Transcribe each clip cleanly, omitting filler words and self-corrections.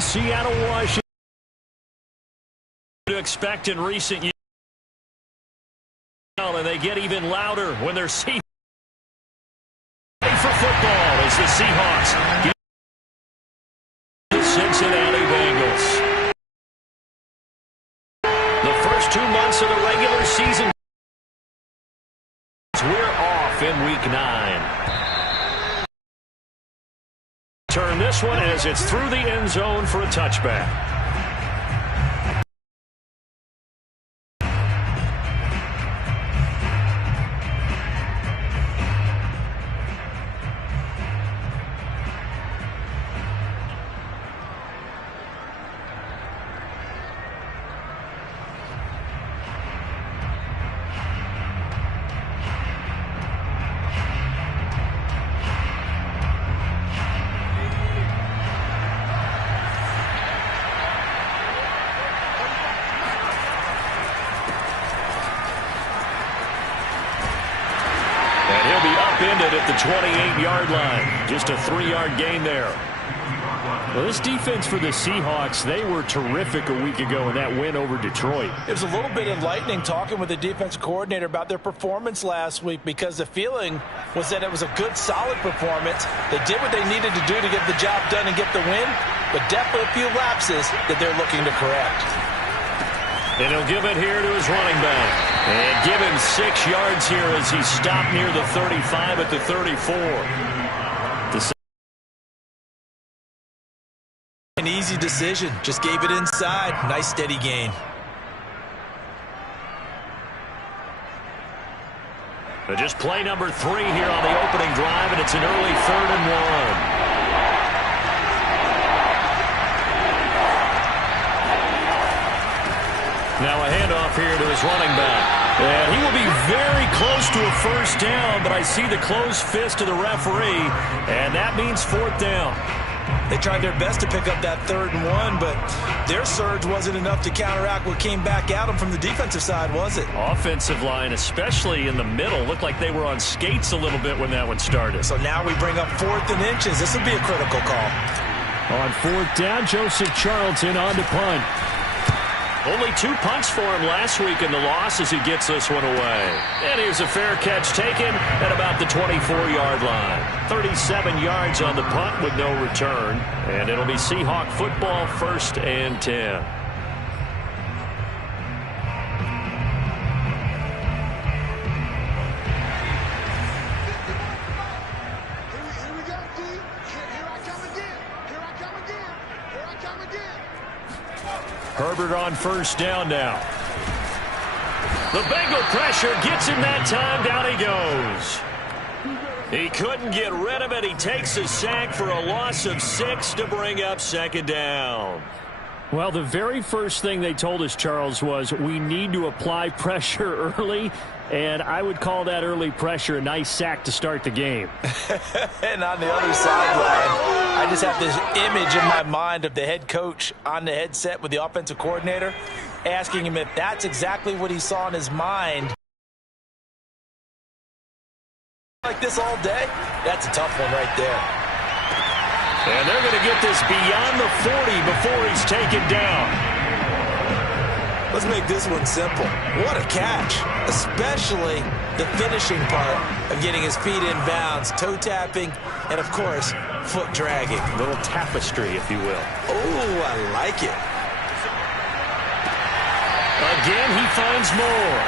in Seattle, Washington. To expect in recent years. And they get even louder when they're for football as the Seahawks get the Cincinnati Bengals. The first 2 months of the regular season. We're off in week 9. Turn this one as it's through the end zone for a touchback. Ended at the 28-yard line. Just a 3-yard gain there. Well, this defense for the Seahawks, they were terrific a week ago in that win over Detroit. It was a little bit enlightening talking with the defensive coordinator about their performance last week, because the feeling was that it was a good, solid performance. They did what they needed to do to get the job done and get the win, but definitely a few lapses that they're looking to correct. And he'll give it here to his running back. And give him 6 yards here as he stopped near the 35 at the 34. An easy decision. Just gave it inside. Nice steady gain. Just play number 3 here on the opening drive, and it's an early 3rd and 1. Now a handoff here to his running back. And he will be very close to a first down, but I see the closed fist of the referee, and that means 4th down. They tried their best to pick up that 3rd and 1, but their surge wasn't enough to counteract what came back at them from the defensive side, was it? Offensive line, especially in the middle, looked like they were on skates a little bit when that one started. So now we bring up 4th and inches. This will be a critical call. On 4th down, Joseph Charlton on to punt. Only 2 punts for him last week in the loss as he gets this one away. And here's a fair catch taken at about the 24-yard line. 37 yards on the punt with no return. And it'll be Seahawk football, 1st and 10. Herbert on 1st down now. The Bengal pressure gets him that time. Down he goes. He couldn't get rid of it. He takes a sack for a loss of 6 to bring up 2nd down. Well, the very first thing they told us, Charles, was we need to apply pressure early, and I would call that early pressure a nice sack to start the game. And on the other sideline, I just have this image in my mind of the head coach on the headset with the offensive coordinator, asking him if that's exactly what he saw in his mind. Like this all day, that's a tough one right there. And they're going to get this beyond the 40 before he's taken down. Let's make this one simple. What a catch, especially the finishing part of getting his feet in bounds, toe tapping, and, of course, foot dragging. A little tapestry, if you will. Oh, I like it. Again, he finds more.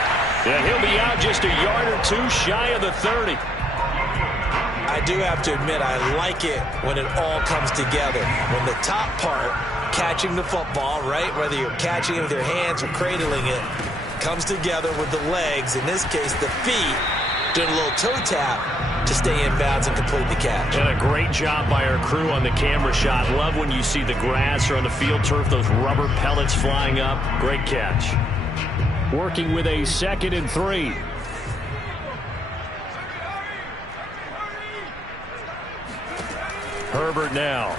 And he'll be out just a yard or 2 shy of the 30. I do have to admit, I like it when it all comes together. When the top part, catching the football, right, whether you're catching it with your hands or cradling it, comes together with the legs, in this case the feet, doing a little toe tap to stay in bounds and complete the catch. And a great job by our crew on the camera shot. Love when you see the grass or on the field turf, those rubber pellets flying up. Great catch. Working with a 2nd and 3. Herbert now.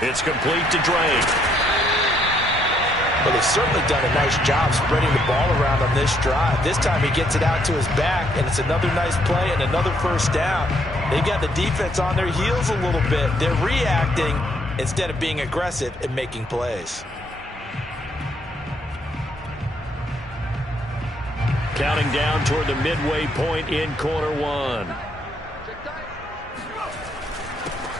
It's complete to Drake. Well, they've certainly done a nice job spreading the ball around on this drive. This time he gets it out to his back, and it's another nice play and another 1st down. They've got the defense on their heels a little bit. They're reacting, instead of being aggressive and making plays. Counting down toward the midway point in quarter one.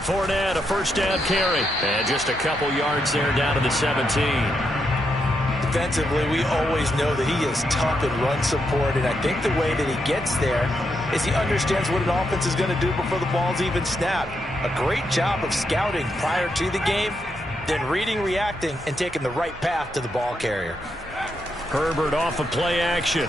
Fournette, a first down carry. And just a couple yards there down to the 17. Defensively, we always know that he is tough in run support, and I think the way that he gets there is he understands what an offense is going to do before the ball's even snapped. A great job of scouting prior to the game, then reading, reacting, and taking the right path to the ball carrier. Herbert off of play action.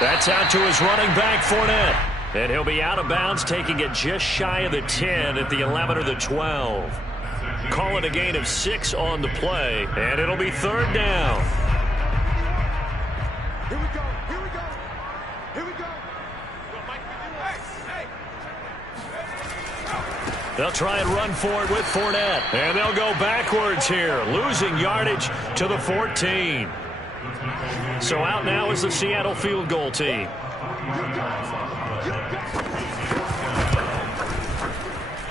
That's out to his running back, Fournette. And he'll be out of bounds, taking it just shy of the 10 at the 11 or the 12. Call it a gain of 6 on the play, and it'll be third down. Here we go, here we go, here we go. They'll try and run for it with Fournette. And they'll go backwards here, losing yardage to the 14. So out now is the Seattle field goal team.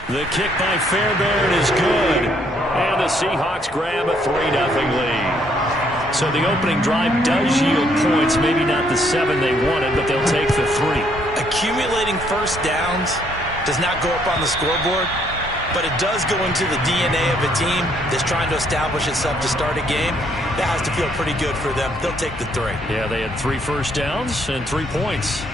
The kick by Fairbairn is good. And the Seahawks grab a 3-0 lead. So the opening drive does yield points, maybe not the 7 they wanted, but they'll take the 3. Accumulating first downs does not go up on the scoreboard, but it does go into the DNA of a team that's trying to establish itself to start a game. That has to feel pretty good for them. They'll take the 3. Yeah, they had 3 first downs and 3 points.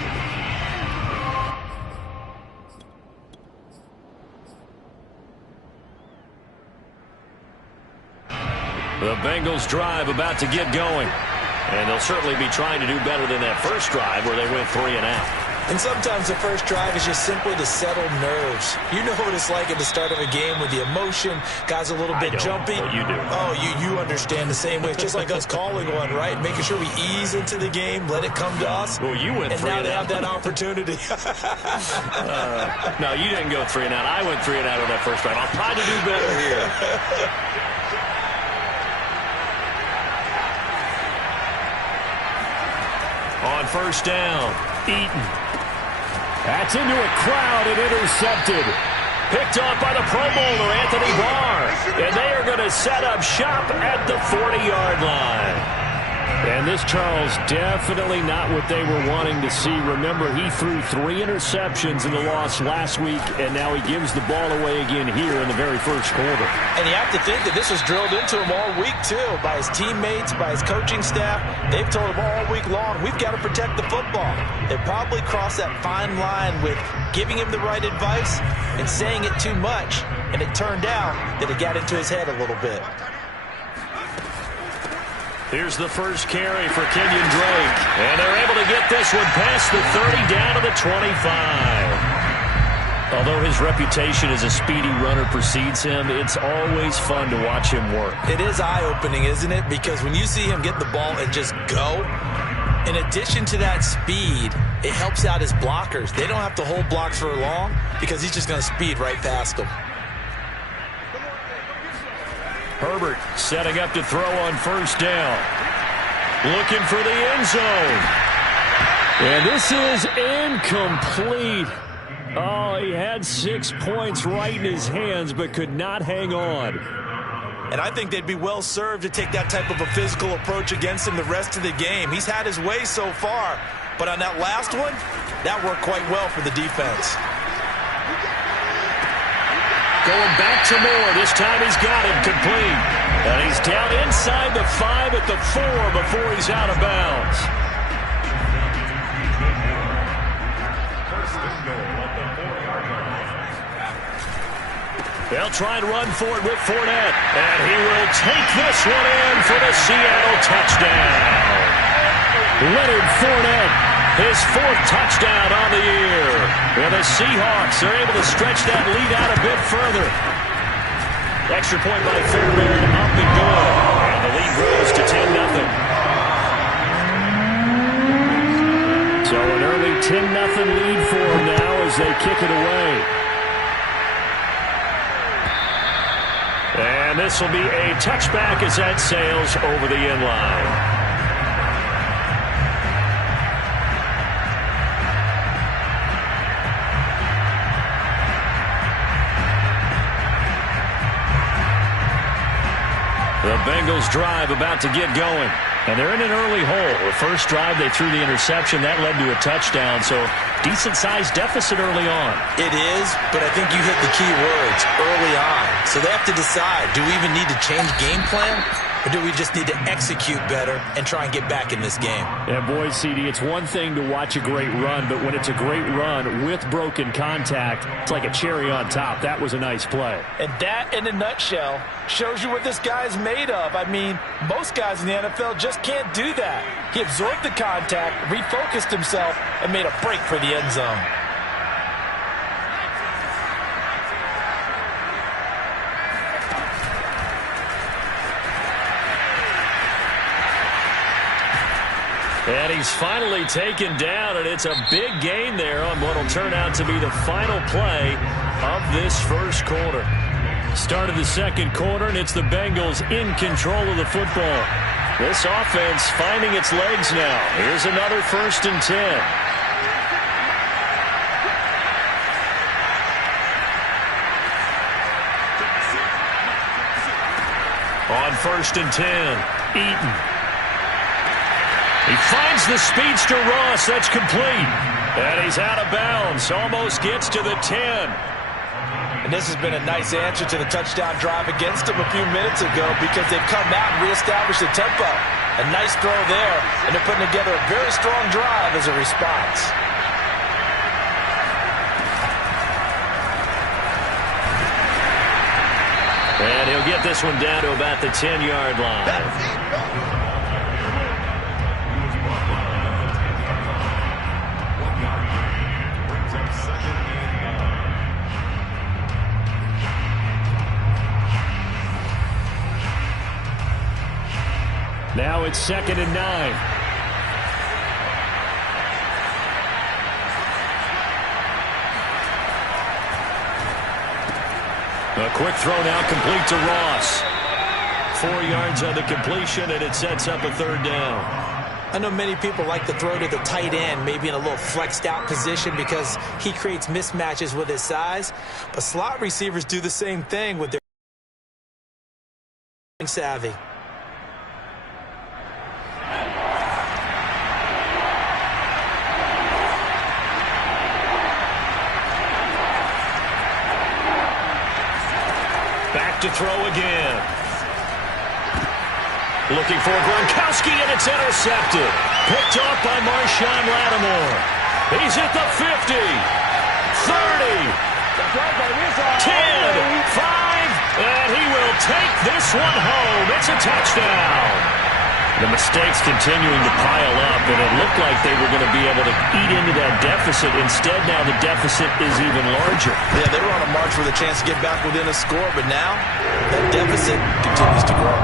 The Bengals drive about to get going. And they'll certainly be trying to do better than that first drive where they went 3 and out. And sometimes the first drive is just simply to settle nerves. You know what it's like at the start of a game with the emotion. Guys a little bit jumpy. But you do. Oh, you understand the same way. It's just like us calling one, right? Making sure we ease into the game, let it come to us. Well, you went 3 and out. And now they have that opportunity. No, you didn't go 3 and out. I went 3 and out on that first drive. I'll try to do better here. On first down, Eaton. That's into a crowd and intercepted. Picked off by the Pro Bowler, Anthony Barr. And they are going to set up shop at the 40-yard line. And this, Charles, definitely not what they were wanting to see. Remember, he threw 3 interceptions in the loss last week, and now he gives the ball away again here in the very first quarter. And you have to think that this was drilled into him all week, too, by his teammates, by his coaching staff. They've told him all week long, we've got to protect the football. They probably crossed that fine line with giving him the right advice and saying it too much. And it turned out that it got into his head a little bit. Here's the first carry for Kenyon Drake. And they're able to get this one past the 30 down to the 25. Although his reputation as a speedy runner precedes him, it's always fun to watch him work. It is eye-opening, isn't it? Because when you see him get the ball and just go, in addition to that speed, it helps out his blockers. They don't have to hold blocks for long because he's just going to speed right past them. Herbert setting up to throw on first down. Looking for the end zone. And this is incomplete. Oh, he had 6 points right in his hands but could not hang on. And I think they'd be well served to take that type of a physical approach against him the rest of the game. He's had his way so far, but on that last one, that worked quite well for the defense. Going back to Moore. This time he's got it complete. And he's down inside the 5 at the 4 before he's out of bounds. They'll try and run for it with Fournette. And he will take this one in for the Seattle touchdown. Leonard Fournette, his 4th touchdown on the year. And the Seahawks are able to stretch that lead out a bit further. Extra point by Fairbairn, up and good. And the lead grows to 10-0. So an early 10-0 lead for them now as they kick it away. And this will be a touchback as that sails over the end line. The Bengals drive about to get going. And they're in an early hole. The first drive, they threw the interception. That led to a touchdown. So decent-sized deficit early on. It is, but I think you hit the key words, early on. So they have to decide, do we even need to change game plan? Or do we just need to execute better and try and get back in this game? Yeah, boy, CD, it's one thing to watch a great run, but when it's a great run with broken contact, it's like a cherry on top. That was a nice play. And that, in a nutshell, shows you what this guy is made of. I mean, most guys in the NFL just can't do that. He absorbed the contact, refocused himself, and made a break for the end zone. And he's finally taken down, and it's a big gain there on what will turn out to be the final play of this first quarter. Start of the second quarter, and it's the Bengals in control of the football. This offense finding its legs now. Here's another 1st and 10. On 1st and 10, Eaton. He finds the speedster Ross. That's complete. And he's out of bounds. Almost gets to the 10. And this has been a nice answer to the touchdown drive against them a few minutes ago because they've come out and reestablished the tempo. A nice throw there, and they're putting together a very strong drive as a response. And he'll get this one down to about the 10-yard line. Now it's 2nd and 9. A quick throw now complete to Ross. 4 yards on the completion, and it sets up a 3rd down. I know many people like to throw to the tight end, maybe in a little flexed out position because he creates mismatches with his size. But slot receivers do the same thing with their savvy. Back to throw again. Looking for Gronkowski, and it's intercepted. Picked off by Marshawn Lattimore. He's at the 50, 30, 10, 5, and he will take this one home. It's a touchdown. The mistakes continuing to pile up, and it looked like they were going to be able to eat into that deficit. Instead, now the deficit is even larger. Yeah, they were on a march with a chance to get back within a score, but now that deficit continues to grow.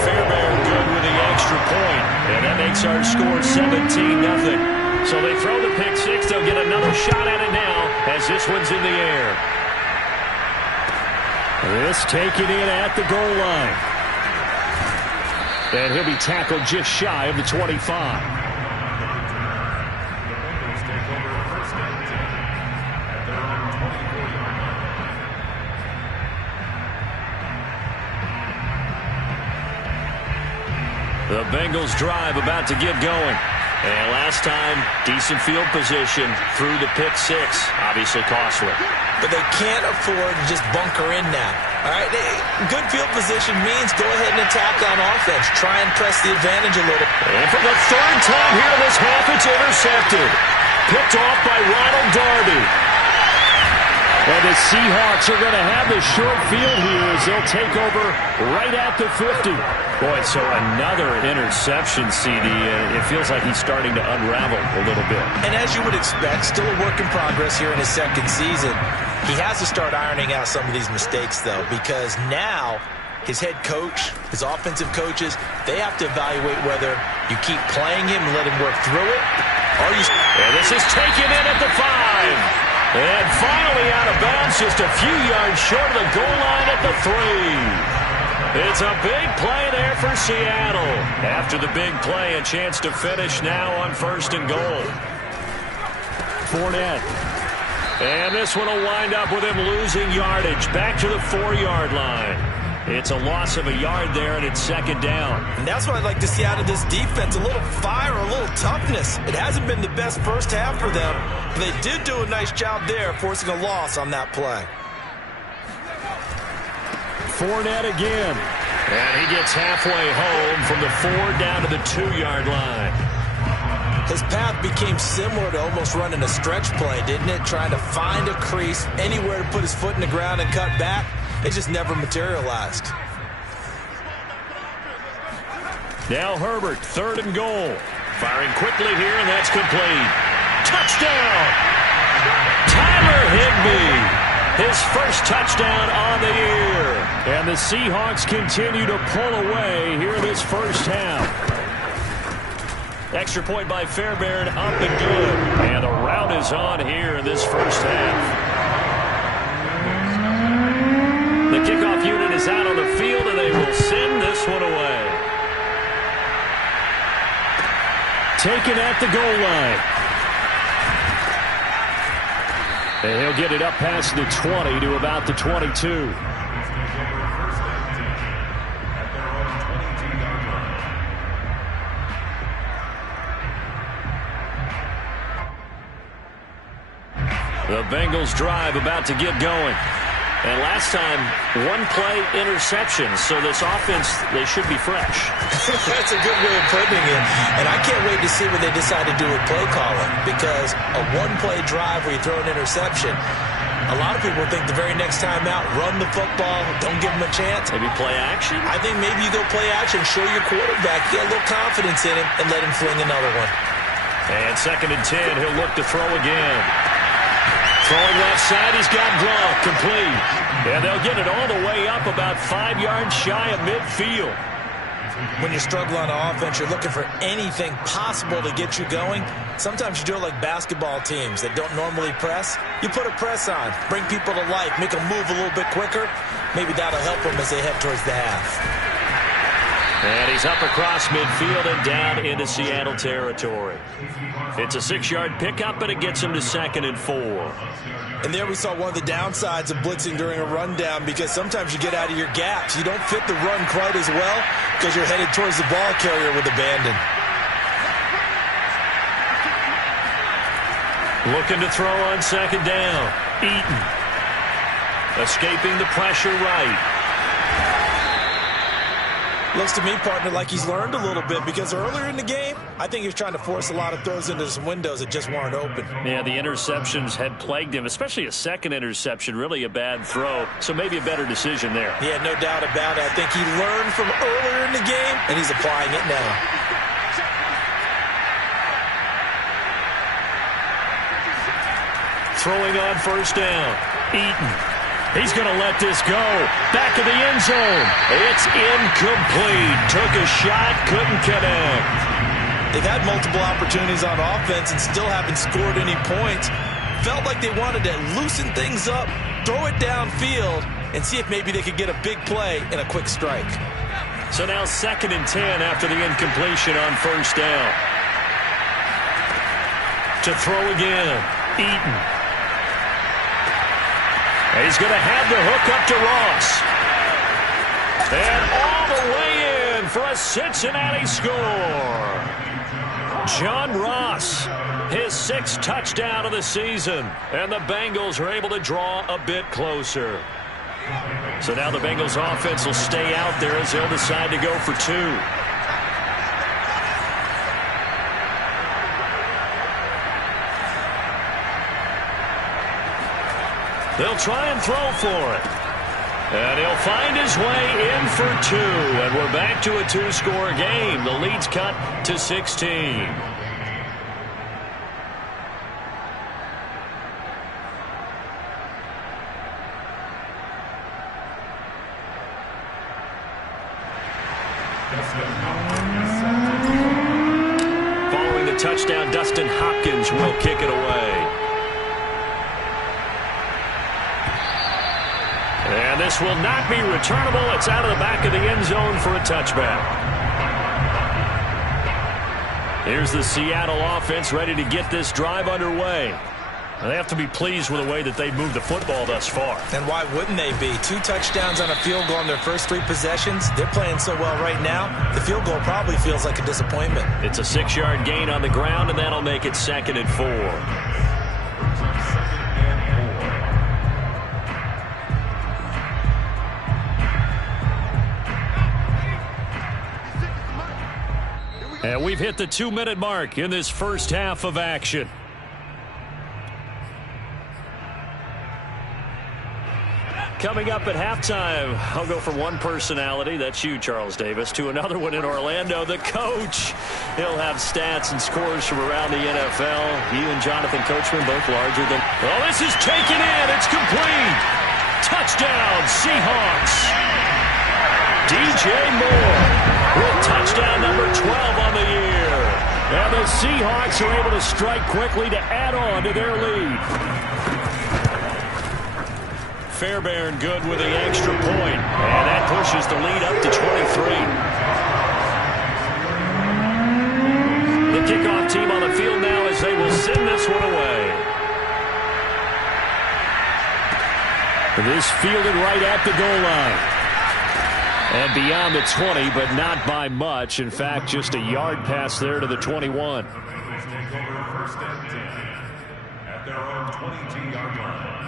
Fairbairn good with the extra point, and that makes our score 17-0. So they throw the pick six. They'll get another shot at it now as this one's in the air. This taken in at the goal line. And he'll be tackled just shy of the 25. The Bengals drive about to get going. And last time, decent field position through the pick six. Obviously costly. But they can't afford to just bunker in now. All right, good field position means go ahead and attack on offense. Try and press the advantage a little. And for the 3rd time here this half, it's intercepted. Picked off by Ronald Darby. And the Seahawks are going to have the short field here as they'll take over right at the 50. Boy, so another interception, CD. It feels like he's starting to unravel a little bit. And as you would expect, still a work in progress here in his 2nd season. He has to start ironing out some of these mistakes, though, because now his head coach, his offensive coaches, they have to evaluate whether you keep playing him and let him work through it, or you... And this is taken in at the 5. And finally out of bounds, just a few yards short of the goal line at the 3. It's a big play there for Seattle. After the big play, a chance to finish now on 1st and goal. Fournette. And this one will wind up with him losing yardage back to the 4-yard line. It's a loss of a yard there, and it's second down. And that's what I'd like to see out of this defense, a little fire, a little toughness. It hasn't been the best first half for them, but they did do a nice job there forcing a loss on that play. Fournette again. And he gets halfway home from the 4 down to the 2-yard line. His path became similar to almost running a stretch play, didn't it? Trying to find a crease, anywhere to put his foot in the ground and cut back. It just never materialized. Now Herbert, 3rd and goal. Firing quickly here, and that's complete. Touchdown! Tyler Higbee. His first touchdown on the year. And the Seahawks continue to pull away here in this first half. Extra point by Fairbairn, up and good. And a rout is on here in this first half. The kickoff unit is out on the field, and they will send this one away. Taken at the goal line. And he'll get it up past the 20 to about the 22. The Bengals drive about to get going. And last time, 1-play interception. So this offense, they should be fresh. That's a good way of putting it. And I can't wait to see what they decide to do with play calling. Because a 1-play drive where you throw an interception, a lot of people think the very next time out, run the football, don't give them a chance. Maybe play action? I think maybe you go play action, show your quarterback, get a little confidence in him, and let him fling another one. And 2nd and 10, he'll look to throw again. Throwing left side, he's got Gronk, complete. And they'll get it all the way up about 5 yards shy of midfield. When you struggle on offense, you're looking for anything possible to get you going. Sometimes you do it like basketball teams that don't normally press. You put a press on, bring people to life, make them move a little bit quicker. Maybe that'll help them as they head towards the half. And he's up across midfield and down into Seattle territory. It's a 6-yard pickup, and it gets him to 2nd and 4. And there we saw one of the downsides of blitzing during a rundown, because sometimes you get out of your gaps. You don't fit the run quite as well because you're headed towards the ball carrier with abandon. Looking to throw on 2nd down. Eaton. Escaping the pressure right. Looks to me, partner, like he's learned a little bit, because earlier in the game, I think he was trying to force a lot of throws into some windows that just weren't open. Yeah, the interceptions had plagued him, especially a second interception, really a bad throw. So maybe a better decision there. Yeah, no doubt about it. I think he learned from earlier in the game, and he's applying it now. Throwing on 1st down. Eaton. He's going to let this go. Back of the end zone. It's incomplete. Took a shot, couldn't connect. They've had multiple opportunities on offense and still haven't scored any points. Felt like they wanted to loosen things up, throw it downfield, and see if maybe they could get a big play and a quick strike. So now 2nd and 10 after the incompletion on 1st down. To throw again. Eaton. He's going to have the hook up to Ross. And all the way in for a Cincinnati score. John Ross, his 6th touchdown of the season. And the Bengals are able to draw a bit closer. So now the Bengals offense will stay out there as they'll decide to go for 2. They'll try and throw for it. And he'll find his way in for 2. And we're back to a 2-score game. The lead's cut to 16. Following the touchdown, Dustin Hopkins will kick it away. And this will not be returnable. It's out of the back of the end zone for a touchback. Here's the Seattle offense ready to get this drive underway. They have to be pleased with the way that they've moved the football thus far. And why wouldn't they be? 2 touchdowns on a field goal in their first 3 possessions. They're playing so well right now, the field goal probably feels like a disappointment. It's a 6-yard gain on the ground, and that'll make it 2nd and 4. And we've hit the 2-minute mark in this first half of action. Coming up at halftime, I'll go from one personality, that's you, Charles Davis, to another one in Orlando, the coach. He'll have stats and scores from around the NFL. You and Jonathan Coachman, both larger than... Oh, this is taken in. It's complete. Touchdown, Seahawks. DJ Moore with touchdown number 12 on the year. And the Seahawks are able to strike quickly to add on to their lead. Fairbairn good with the extra point, and that pushes the lead up to 23. The kickoff team on the field now as they will send this one away. This fielded right at the goal line. And beyond the 20, but not by much. In fact, just a yard pass there to the 21. At their own 22-yard line.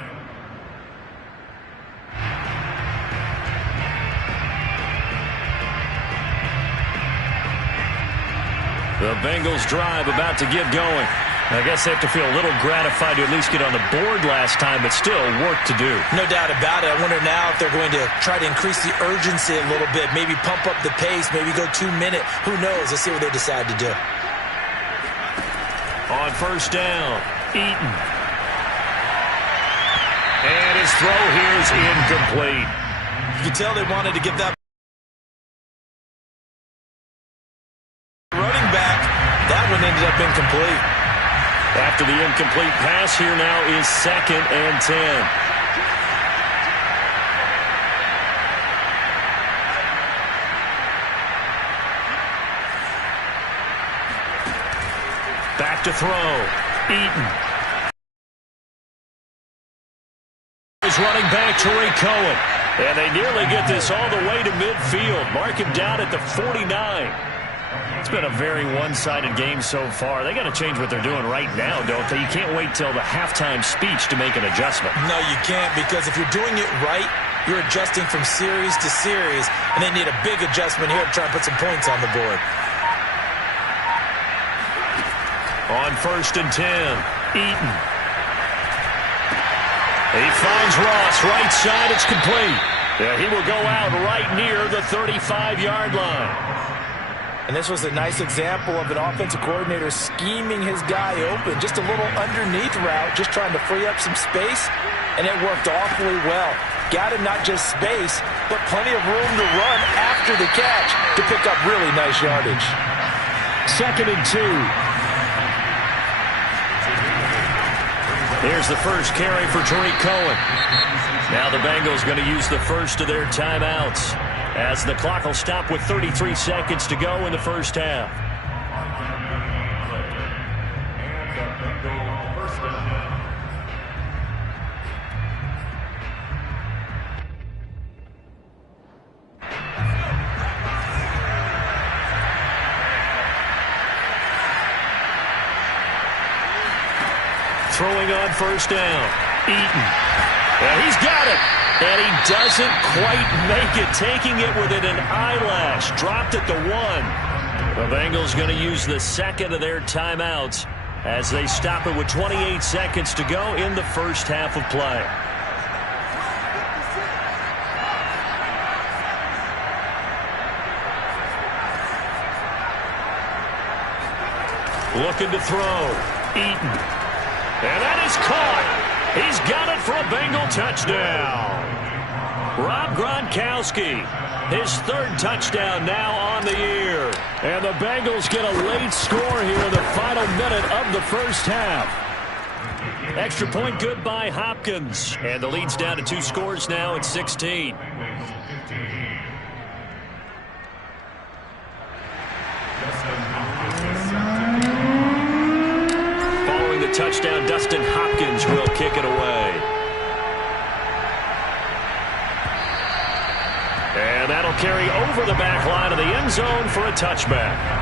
The Bengals drive about to get going. I guess they have to feel a little gratified to at least get on the board last time, but still work to do. No doubt about it. I wonder now if they're going to try to increase the urgency a little bit, maybe pump up the pace, maybe go 2-minute. Who knows? Let's see what they decide to do. On first down, Eaton. And his throw here is incomplete. You can tell they wanted to give that running back. That one ended up incomplete. After the incomplete pass, here now is 2nd and 10. Back to throw. Eaton. Is running back Tariq Cohen. And they nearly get this all the way to midfield. Mark him down at the 49. It's been a very one-sided game so far. They got to change what they're doing right now, don't they? You can't wait till the halftime speech to make an adjustment. No, you can't, because if you're doing it right, you're adjusting from series to series, and they need a big adjustment here to try and put some points on the board. On first and 10, Eaton. He finds Ross, right side, it's complete. Yeah, he will go out right near the 35-yard line. And this was a nice example of an offensive coordinator scheming his guy open. Just a little underneath route, just trying to free up some space, and it worked awfully well. Got him not just space, but plenty of room to run after the catch to pick up really nice yardage. 2nd and 2. Here's the first carry for Tariq Cohen. Now the Bengals going to use the first of their timeouts, as the clock will stop with 33 seconds to go in the first half. Throwing on first down, Eaton. And he's got it. And he doesn't quite make it, taking it within an eyelash. Dropped at the 1. The Bengals going to use the second of their timeouts as they stop it with 28 seconds to go in the first half of play. Looking to throw. Eaton. And that is caught. He's got it for a Bengal touchdown. Rob Gronkowski, his 3rd touchdown now on the year. And the Bengals get a late score here in the final minute of the first half. Extra point good by Hopkins. And the lead's down to 2 scores now at 16. a touchdown. Dustin Hopkins will kick it away. And that'll carry over the back line of the end zone for a touchback.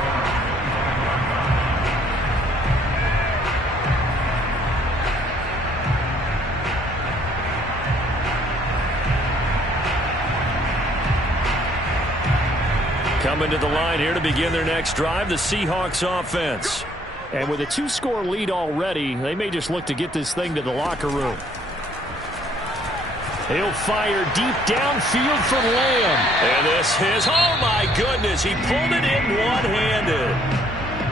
Coming to the line here to begin their next drive, the Seahawks offense. And with a 2-score lead already, they may just look to get this thing to the locker room. He'll fire deep downfield for Lamb. And this is, oh my goodness, he pulled it in one-handed.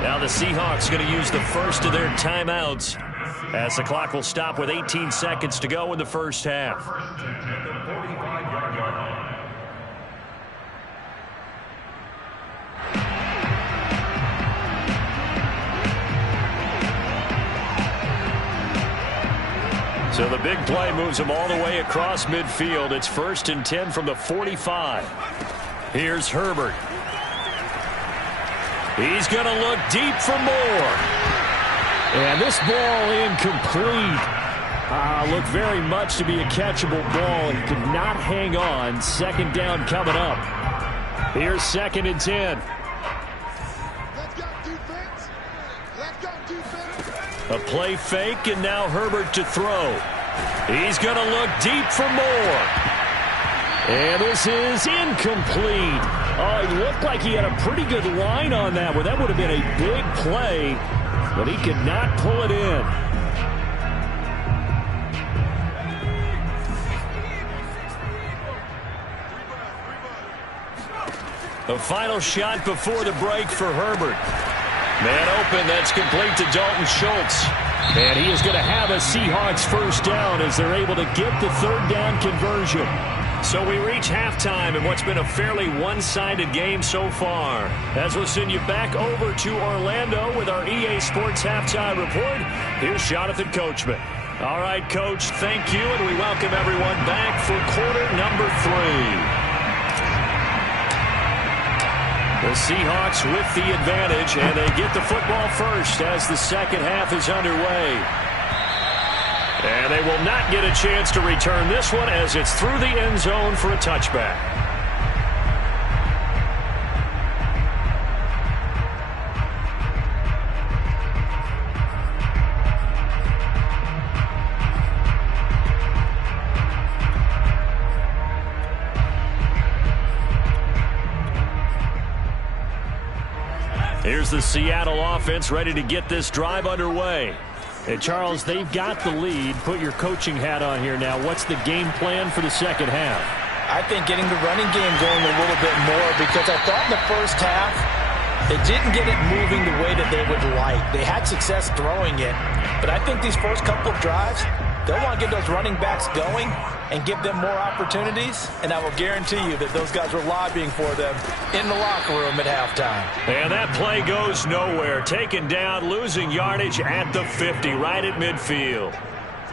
Now the Seahawks going to use the first of their timeouts as the clock will stop with 18 seconds to go in the first half. So the big play moves him all the way across midfield. It's 1st and 10 from the 45. Here's Herbert. He's going to look deep for more. And this ball incomplete. Looked very much to be a catchable ball. He could not hang on. 2nd down coming up. Here's 2nd and 10. Let's go, defense. Let's go, defense. A play fake, and now Herbert to throw. He's going to look deep for more. And this is incomplete. Oh, he looked like he had a pretty good line on that one. That would have been a big play, but he could not pull it in. The final shot before the break for Herbert. Man open, that's complete to Dalton Schultz. And he is going to have a Seahawks first down as they're able to get the 3rd down conversion. So we reach halftime in what's been a fairly one-sided game so far. As we'll send you back over to Orlando with our EA Sports Halftime Report, here's Jonathan Coachman. All right, Coach, thank you, and we welcome everyone back for quarter number 3. The Seahawks with the advantage, and they get the football first as the second half is underway. And they will not get a chance to return this one as it's through the end zone for a touchback. Here's the Seattle offense ready to get this drive underway. Hey, Charles, they've got the lead. Put your coaching hat on here now. What's the game plan for the second half? I think getting the running game going a little bit more, because I thought in the first half they didn't get it moving the way that they would like. They had success throwing it, but I think these first couple of drives, they'll want to get those running backs going and give them more opportunities, and I will guarantee you that those guys were lobbying for them in the locker room at halftime. And that play goes nowhere. Taken down, losing yardage at the 50, right at midfield.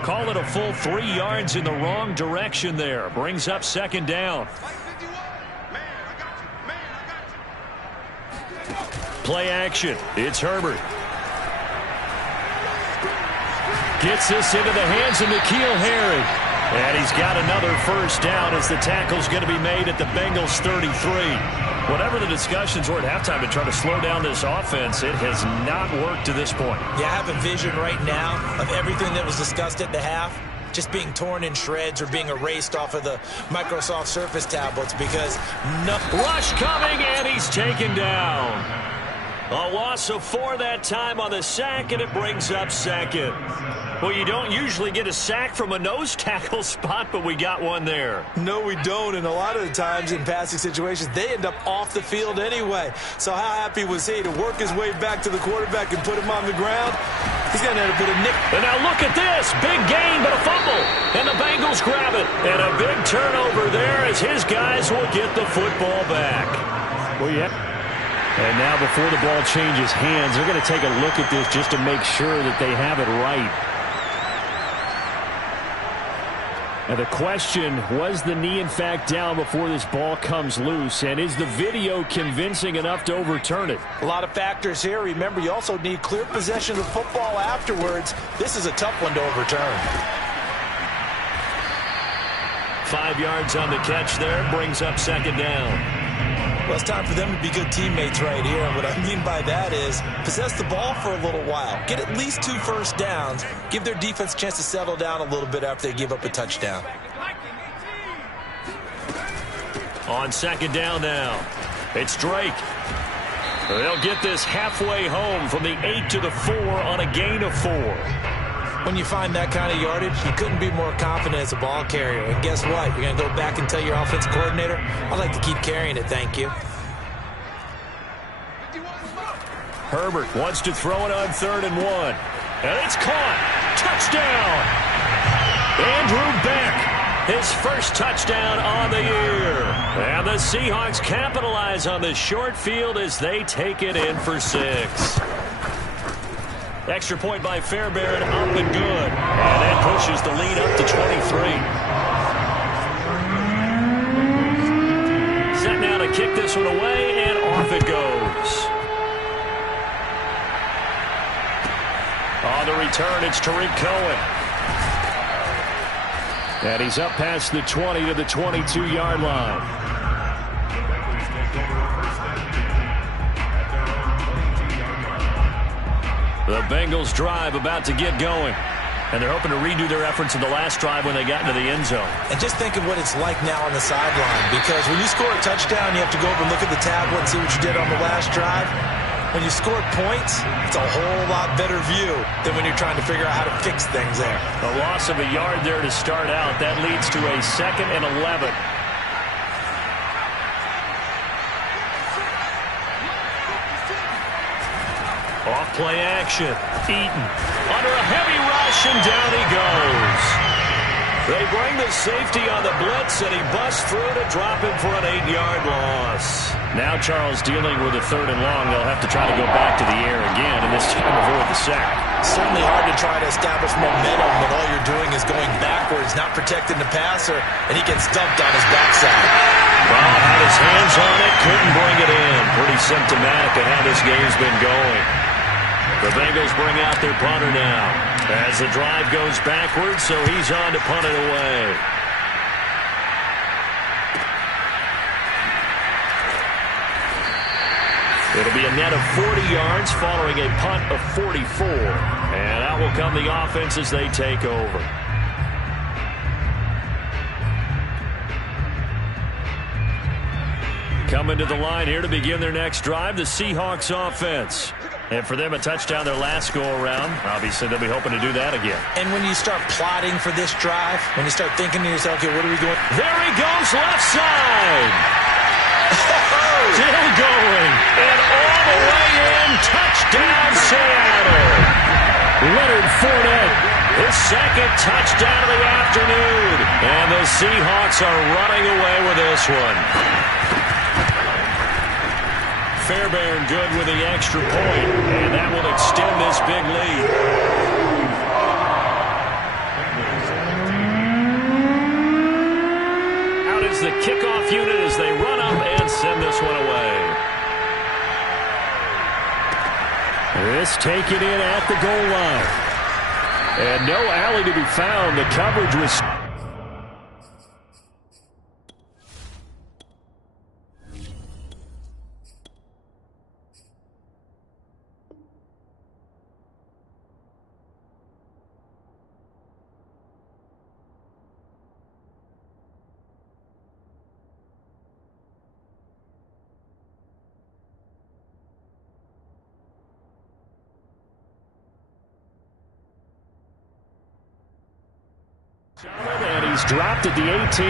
Call it a full 3 yards in the wrong direction there. Brings up 2nd down. Play action. It's Herbert. Gets this into the hands of N'Keal Harry. And he's got another first down as the tackle's going to be made at the Bengals 33. Whatever the discussions were at halftime to try to slow down this offense, it has not worked to this point. Yeah, I have a vision right now of everything that was discussed at the half just being torn in shreds or being erased off of the Microsoft Surface tablets, because no rush coming, and he's taken down. A loss of 4 that time on the sack, and it brings up 2nd. Well, you don't usually get a sack from a nose tackle spot, but we got one there. No, we don't, and a lot of the times in passing situations, they end up off the field anyway. So how happy was he to work his way back to the quarterback and put him on the ground? He's going to have a bit of nick. And now look at this. Big gain, but a fumble. And the Bengals grab it. And a big turnover there as his guys will get the football back. Well, yeah. And now before the ball changes hands, they're going to take a look at this just to make sure that they have it right. And the question, was the knee in fact down before this ball comes loose? And is the video convincing enough to overturn it? A lot of factors here. Remember, you also need clear possession of the football afterwards. This is a tough one to overturn. 5 yards on the catch there, brings up second down. Well, it's time for them to be good teammates right here. And what I mean by that is possess the ball for a little while. Get at least 2 first downs. Give their defense a chance to settle down a little bit after they give up a touchdown. On second down now, it's Drake. They'll get this halfway home from the 8 to the 4 on a gain of 4. When you find that kind of yardage, you couldn't be more confident as a ball carrier. And guess what? You're going to go back and tell your offensive coordinator, I'd like to keep carrying it, thank you. Herbert wants to throw it on 3rd and 1. And it's caught. Touchdown. Andrew Beck, his first touchdown on the year. And the Seahawks capitalize on the short field as they take it in for 6. Extra point by Fairbairn, up and good. And that pushes the lead up to 23. Set now to kick this one away, and off it goes. On the return, it's Tariq Cohen. And he's up past the 20 to the 22-yard line. The Bengals drive about to get going. And they're hoping to redo their efforts in the last drive when they got into the end zone. And just think of what it's like now on the sideline. Because when you score a touchdown, you have to go over and look at the tablet and see what you did on the last drive. When you scored points, it's a whole lot better view than when you're trying to figure out how to fix things there. A loss of a yard there to start out. That leads to a 2nd and 11. Off play action. Eaton under a heavy rush, and down he goes. They bring the safety on the blitz, and he busts through to drop him for an 8-yard loss. Now Charles dealing with a 3rd and long. They'll have to try to go back to the air again, and this time avoid the sack. Certainly hard to try to establish momentum when all you're doing is going backwards, not protecting the passer, and he gets dumped on his backside. Ball had his hands on it, couldn't bring it in. Pretty symptomatic of how this game's been going. The Bengals bring out their punter now as the drive goes backwards, so he's on to punt it away. It'll be a net of 40 yards following a punt of 44. And out will come the offense as they take over. Coming to the line here to begin their next drive, the Seahawks offense. And for them, a touchdown their last go-around. Obviously, they'll be hoping to do that again. And when you start plotting for this drive, when you start thinking to yourself, okay, what are we doing? There he goes, left side. Still going. And all the way in, touchdown Seattle. Leonard Fournette, his 2nd touchdown of the afternoon. And the Seahawks are running away with this one. Fairbairn good with the extra point, and that will extend this big lead. Out is the kickoff unit as they run up and send this one away. This taken in at the goal line. And no alley to be found. The coverage was... And he's dropped at the 18.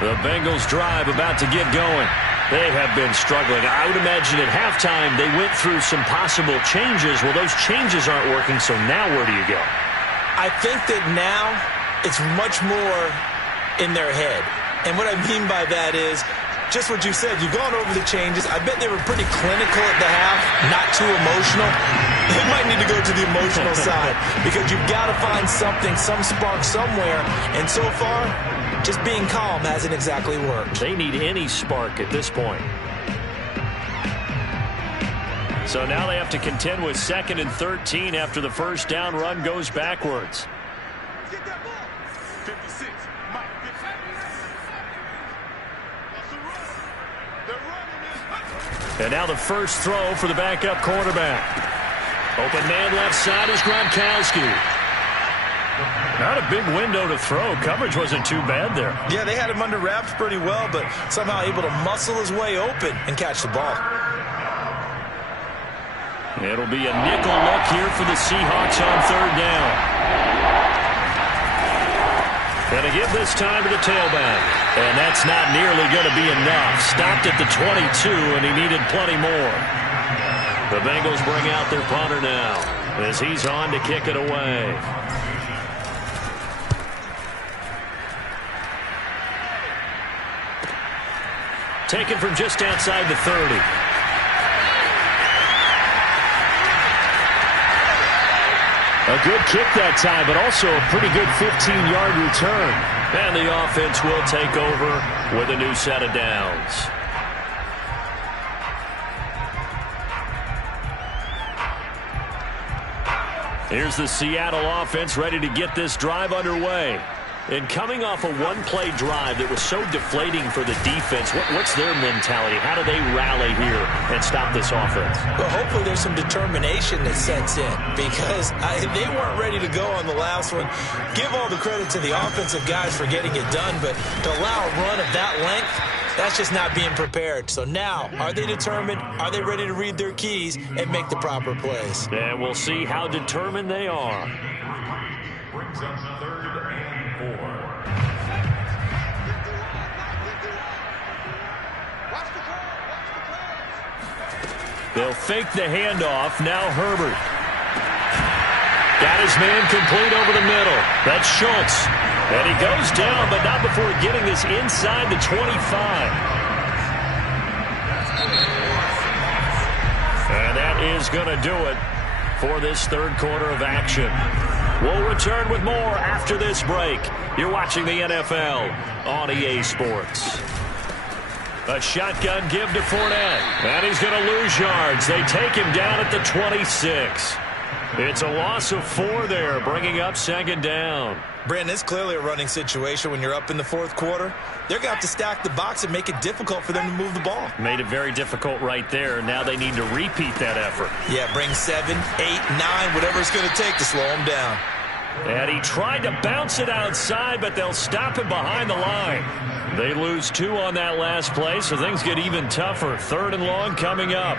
The Bengals drive about to get going. They have been struggling. I would imagine at halftime they went through some possible changes. Well, those changes aren't working, so now where do you go? I think that now it's much more in their head. And what I mean by that is just what you said. You've gone over the changes. I bet they were pretty clinical at the half, not too emotional. They might need to go to the emotional side because you've got to find something, some spark somewhere. And so far, just being calm hasn't exactly worked. They need any spark at this point. So now they have to contend with 2nd and 13 after the first down run goes backwards. Get that ball. 56. Mike, 50. And now the first throw for the backup quarterback. Open man left side is Gronkowski. Not a big window to throw. Coverage wasn't too bad there. Yeah, they had him under wraps pretty well, but somehow able to muscle his way open and catch the ball. It'll be a nickel look here for the Seahawks on 3rd down. Going to give this time to the tailback. And that's not nearly going to be enough. Stopped at the 22, and he needed plenty more. The Bengals bring out their punter now as he's on to kick it away. Taken from just outside the 30. A good kick that time, but also a pretty good 15-yard return. And the offense will take over with a new set of downs. Here's the Seattle offense ready to get this drive underway. And coming off a one-play drive that was so deflating for the defense, what's their mentality? How do they rally here and stop this offense? Well, hopefully there's some determination that sets in because they weren't ready to go on the last one. Give all the credit to the offensive guys for getting it done, but to allow a run of that length, that's just not being prepared. So now, are they determined? Are they ready to read their keys and make the proper plays? And we'll see how determined they are. Brings us 3rd and 4. They'll fake the handoff. Now Herbert. Got his man complete over the middle. That's Schultz. And he goes down, but not before getting this inside the 25. And that is going to do it for this 3rd quarter of action. We'll return with more after this break. You're watching the NFL on EA Sports. A shotgun give to Fournette. And he's going to lose yards. They take him down at the 26. It's a loss of 4 there, bringing up 2nd down. Brandon, it's clearly a running situation when you're up in the 4th quarter. They're going to have to stack the box and make it difficult for them to move the ball. Made it very difficult right there. Now they need to repeat that effort. Yeah, bring 7, 8, 9, whatever it's going to take to slow him down. And he tried to bounce it outside, but they'll stop him behind the line. They lose 2 on that last play, so things get even tougher. 3rd and long coming up.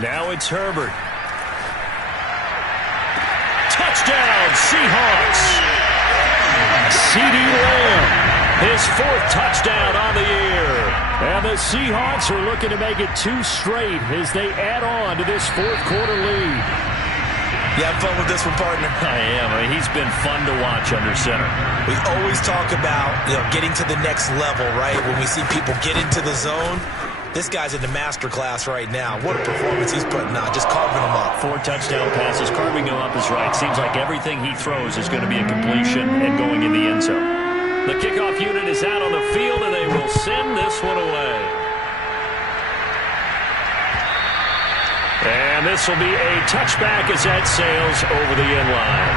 Now it's Herbert. Touchdown, Seahawks. CeeDee Lamb, his 4th touchdown on the year. And the Seahawks are looking to make it 2 straight as they add on to this 4th quarter lead. You have fun with this one, partner? I am. I mean, he's been fun to watch under center. We always talk about, getting to the next level, right? When we see people get into the zone, this guy's in the master class right now. What a performance he's putting on, just carving them up. 4 touchdown passes. Carving them up is right. Seems like everything he throws is going to be a completion and going in the end zone. The kickoff unit is out on the field, and they will send this one away. And this will be a touchback as that sails over the end line.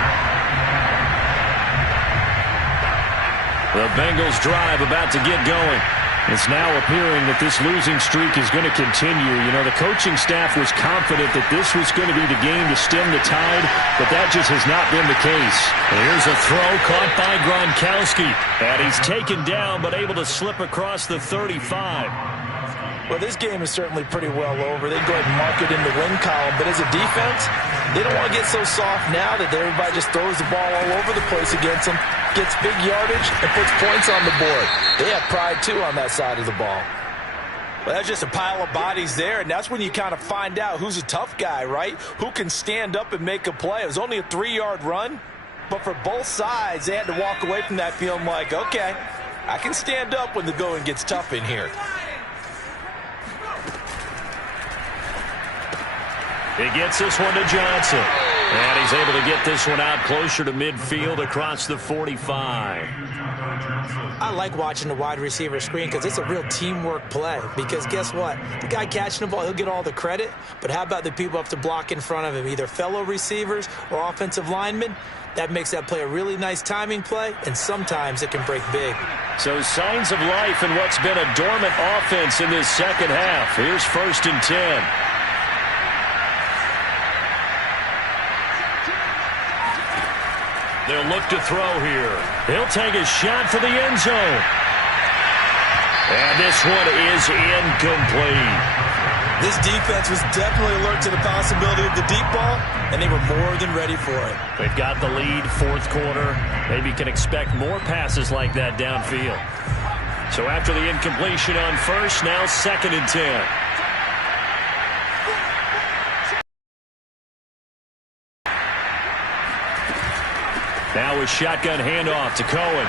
The Bengals drive about to get going. It's now appearing that this losing streak is going to continue. You know, the coaching staff was confident that this was going to be the game to stem the tide, but that just has not been the case. Here's a throw caught by Gronkowski. And he's taken down, but able to slip across the 35. Well, this game is certainly pretty well over. They'd go ahead and mark it in the win column. But as a defense, they don't want to get so soft now that everybody just throws the ball all over the place against them, gets big yardage, and puts points on the board. They have pride, too, on that side of the ball. Well, that's just a pile of bodies there, and that's when you kind of find out who's a tough guy, right? Who can stand up and make a play. It was only a 3-yard run, but for both sides, they had to walk away from that feeling like, okay, I can stand up when the going gets tough in here. He gets this one to Johnson. And he's able to get this one out closer to midfield across the 45. I like watching the wide receiver screen because it's a real teamwork play. Because guess what? The guy catching the ball, he'll get all the credit. But how about the people up to block in front of him, either fellow receivers or offensive linemen? That makes that play a really nice timing play, and sometimes it can break big. So signs of life in what's been a dormant offense in this second half. Here's 1st and 10. They'll look to throw here. He'll take a shot for the end zone. And this one is incomplete. This defense was definitely alert to the possibility of the deep ball, and they were more than ready for it. They've got the lead, 4th quarter. Maybe can expect more passes like that downfield. So after the incompletion on 1st, now 2nd and 10. Now a shotgun handoff to Cohen.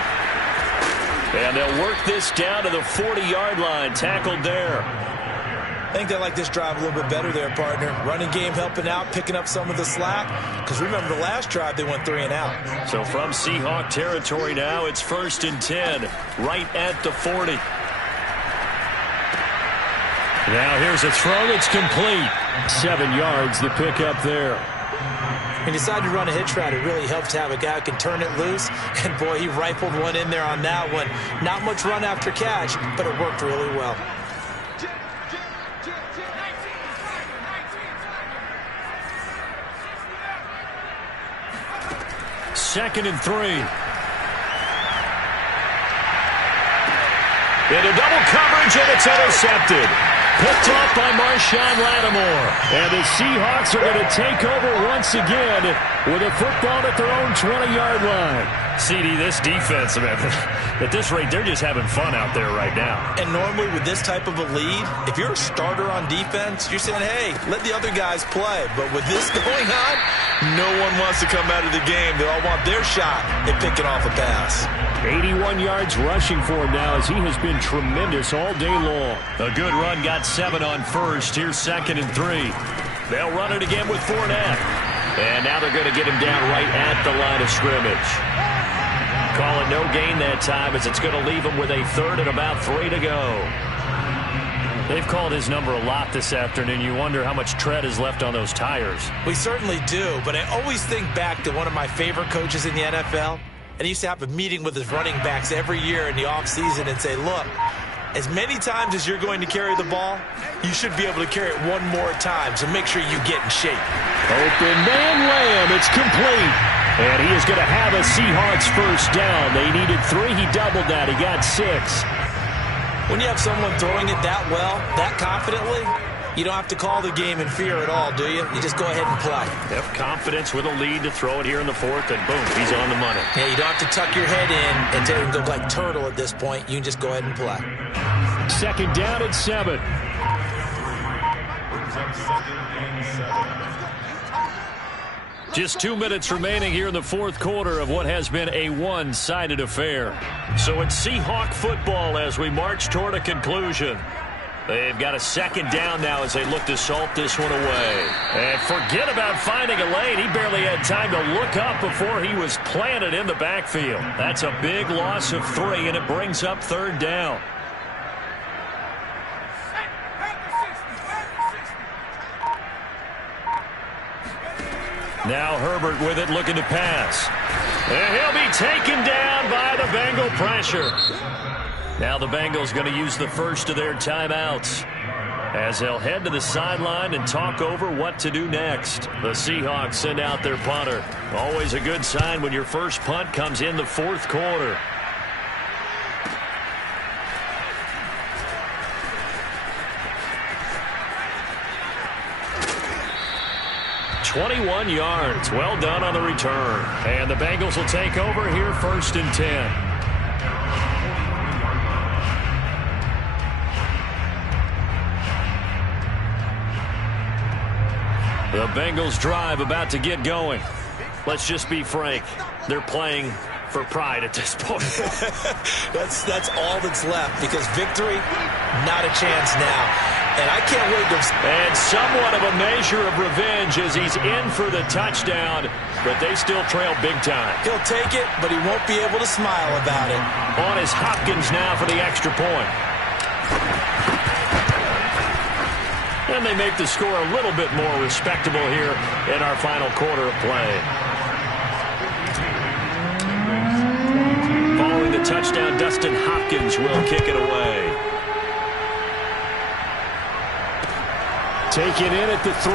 And they'll work this down to the 40-yard line, tackled there. I think they like this drive a little bit better there, partner. Running game helping out, picking up some of the slack. Because remember, the last drive, they went 3 and out. So from Seahawk territory now, it's 1st and 10, right at the 40. Now here's a throw that's complete. 7 yards, the pickup there. When you decide to run a hitch route, it really helps to have a guy who can turn it loose. And, boy, he rifled one in there on that one. Not much run after catch, but it worked really well. Second and 3. Into double coverage, and it's intercepted. Picked off by Marshawn Lattimore. And the Seahawks are going to take over once again with a football at their own 20-yard line. CD, this defense, at this rate, they're just having fun out there right now. And normally with this type of a lead, if you're a starter on defense, you're saying, hey, let the other guys play. But with this going on, no one wants to come out of the game. They all want their shot at picking off a pass. 81 yards rushing for him now as he has been tremendous all day long. A good run, got 7 on 1st. Here's 2nd and 3. They'll run it again with Fournette. And now they're going to get him down right at the line of scrimmage. Call it no gain that time as it's going to leave him with a 3rd and about 3 to go. They've called his number a lot this afternoon. You wonder how much tread is left on those tires. We certainly do, but I always think back to one of my favorite coaches in the NFL. And he used to have a meeting with his running backs every year in the offseason and say, look, as many times as you're going to carry the ball, you should be able to carry it one more time, so make sure you get in shape. Open man Lamb, it's complete. And he is going to have a Seahawks 1st down. They needed 3, he doubled that, he got 6. When you have someone throwing it that well, that confidently, you don't have to call the game in fear at all, do you? You just go ahead and play. Yep, confidence with a lead to throw it here in the 4th, and boom, he's on the money. Yeah, you don't have to tuck your head in and go like turtle at this point. You can just go ahead and play. 2nd down and 7. Just 2 minutes remaining here in the 4th quarter of what has been a one-sided affair. So it's Seahawk football as we march toward a conclusion. They've got a 2nd down now as they look to salt this one away. And forget about finding a lane. He barely had time to look up before he was planted in the backfield. That's a big loss of 3, and it brings up 3rd down. Now Herbert with it, looking to pass. And he'll be taken down by the Bengal pressure. Now the Bengals going to use the first of their timeouts as they'll head to the sideline and talk over what to do next. The Seahawks send out their punter. Always a good sign when your first punt comes in the 4th quarter. .21 yards. Well done on the return. And the Bengals will take over here 1st and 10. The Bengals drive about to get going. Let's just be frank. They're playing for pride at this point. that's all that's left, because victory, not a chance now. And I can't wait to... And somewhat of a measure of revenge as he's in for the touchdown, but they still trail big time. He'll take it, but he won't be able to smile about it. On is Hopkins now for the extra point. And they make the score a little bit more respectable here in our final quarter of play. Following the touchdown, Dustin Hopkins will kick it away. Taken in at the 3.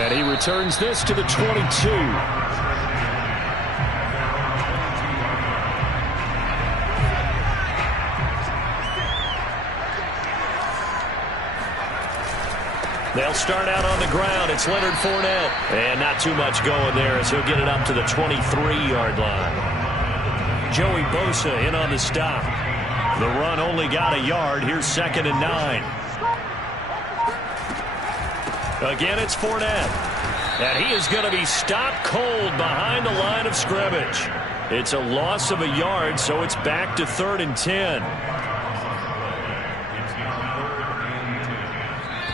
And he returns this to the 22. They'll start out on the ground. It's Leonard Fournette. And not too much going there as he'll get it up to the 23-yard line. Joey Bosa in on the stop. The run only got a yard. Here's 2nd and 9. Again, it's Fournette. And he is going to be stopped cold behind the line of scrimmage. It's a loss of a yard, so it's back to 3rd and 10.